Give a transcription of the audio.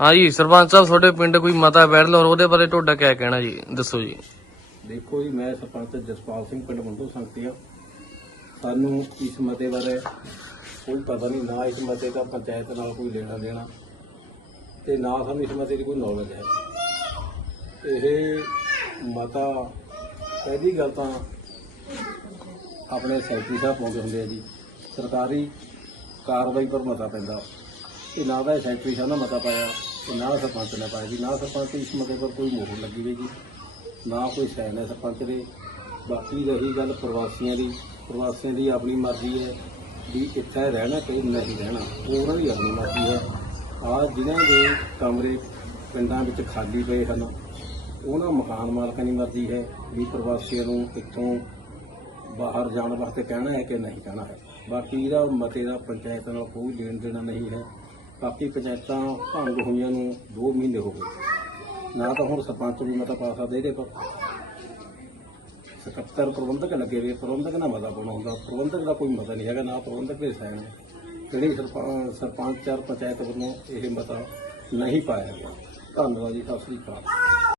ਹਾਂ ਜੀ ਸਰਪੰਚ ਸਾਹਿਬ, ਤੁਹਾਡੇ ਪਿੰਡ ਕੋਈ ਮਤਾ ਬੈਠ ਲਓ ਉਹਦੇ ਬਾਰੇ ਤੁਹਾਡਾ ਕੀ ਕਹਿਣਾ ਜੀ? ਦੱਸੋ ਜੀ। ਦੇਖੋ ਜੀ, ਮੈਂ ਸਰਪੰਚ ਜਸਪਾਲ ਸਿੰਘ, ਪਿੰਡ ਮੰਡੋ ਸੰਗਤੀਆ ਸਾਨੂੰ ਇਸ ਮਤੇ ਬਾਰੇ ਕੋਈ ਪਤਾ ਨਹੀਂ, ਨਾ ਇਸ ਮਤੇ ਦਾ ਪੰਚਾਇਤ ਨਾਲ ਕੋਈ ਲੈਣਾ ਦੇਣਾ ਤੇ ਨਾ ਸਾਨੂੰ ਇਸ ਮਤੇ ਦੀ ਕੋਈ ਨੌਲੇਜ ਹੈ। ਇਹ ਮਤਾ ਪਹਿਲੀ ਗੱਲ ਤਾਂ ਆਪਣੇ ਸੈਕਟਰੀ ਸਾਹਿਬ ਪਹੁੰਚ ਹੁੰਦੇ ਆ ਜੀ। ਸਰਕਾਰੀ ਕਾਰਵਾਈ ਪਰ ਮਤਾ ਪੈਂਦਾ। ਇਹ ਨਾ ਤਾਂ ਇਹ ਸੈਕਟਰੀ ਸਾਹਿਬ ਨੇ ਮਤਾ ਪਾਇਆ, ਤੇ ਨਾ ਸਰਪੰਚ ਨੇ ਪਾਇਆ ਜੀ। ਨਾ ਸਰਪੰਚ ਇਸ ਮਤੇ ਪਰ ਕੋਈ ਮੋਹਰ ਲੱਗੀ ਹੋਈ ਜੀ। ਨਾ ਕੋਈ ਸਾਈਨ ਹੈ ਸਰਪੰਚ ਦੇ ਬਾਕੀ ਰਹੀ ਗੱਲ ਪ੍ਰਵਾਸੀਆਂ ਦੀ। ਪ੍ਰਵਾਸੀਆਂ ਦੀ ਆਪਣੀ ਮਰਜ਼ੀ ਹੈ ਵੀ ਇੱਥੇ ਰਹਿਣਾ ਕਿ ਨਹੀਂ ਰਹਿਣਾ। ਉਹ ਉਹਨਾਂ ਦੀ ਆਪਣੀ ਮਰਜ਼ੀ ਹੈ। ਆ ਜਿਨ੍ਹਾਂ ਦੇ ਕਮਰੇ ਪਿੰਡਾਂ ਵਿੱਚ ਖਾਲੀ ਪਏ ਹਨ, ਉਹਨਾਂ ਮਕਾਨ ਮਾਲਕਾਂ ਦੀ ਮਰਜ਼ੀ ਹੈ ਵੀ ਪ੍ਰਵਾਸੀਆਂ ਨੂੰ ਇੱਥੋਂ ਬਾਹਰ ਜਾਣ ਵਾਸਤੇ ਕਹਿਣਾ ਹੈ ਕਿ ਨਹੀਂ ਕਹਿਣਾ ਹੈ। ਬਾਕੀ ਇਹਦਾ ਮਤੇ ਦਾ ਪੰਚਾਇਤ ਨਾਲ ਕੋਈ ਲੈਣ ਦੇਣਾ ਨਹੀਂ ਹੈ। ਬਾਕੀ ਪੰਚਾਇਤਾਂ ਭੰਗ ਹੋਈਆਂ ਨੂੰ 2 ਮਹੀਨੇ ਹੋ ਗਏ। ਨਾ ਤਾਂ ਹੁਣ ਸਰਪੰਚ ਵੀ ਮਤਾ ਪਾ ਸਕਦਾ ਇਹਦੇ ਪਰ। ਸਕੱਤਰ ਪ੍ਰਬੰਧਕ ਲੱਗੇ ਹੋਏ, ਪ੍ਰਬੰਧਕ ਨਾਲ ਮਤਾ ਪਾਉਣਾ ਹੁੰਦਾ। ਪ੍ਰਬੰਧਕ ਦਾ ਕੋਈ ਮਤਾ ਨਹੀਂ ਹੈਗਾ, ਨਾ ਪ੍ਰਬੰਧਕ ਦੇ ਸਾਈਨ ਹੈ ਜਿਹੜੀ ਸਰਪੰਚ ਸਰਪੰਚ ਪੰਚਾਇਤ ਵੱਲੋਂ ਇਹ ਮਤਾ ਨਹੀਂ ਪਾਇਆ ਗਿਆ। ਧੰਨਵਾਦ ਜੀ, ਸਤਿ ਸ੍ਰੀ ਅਕਾਲ।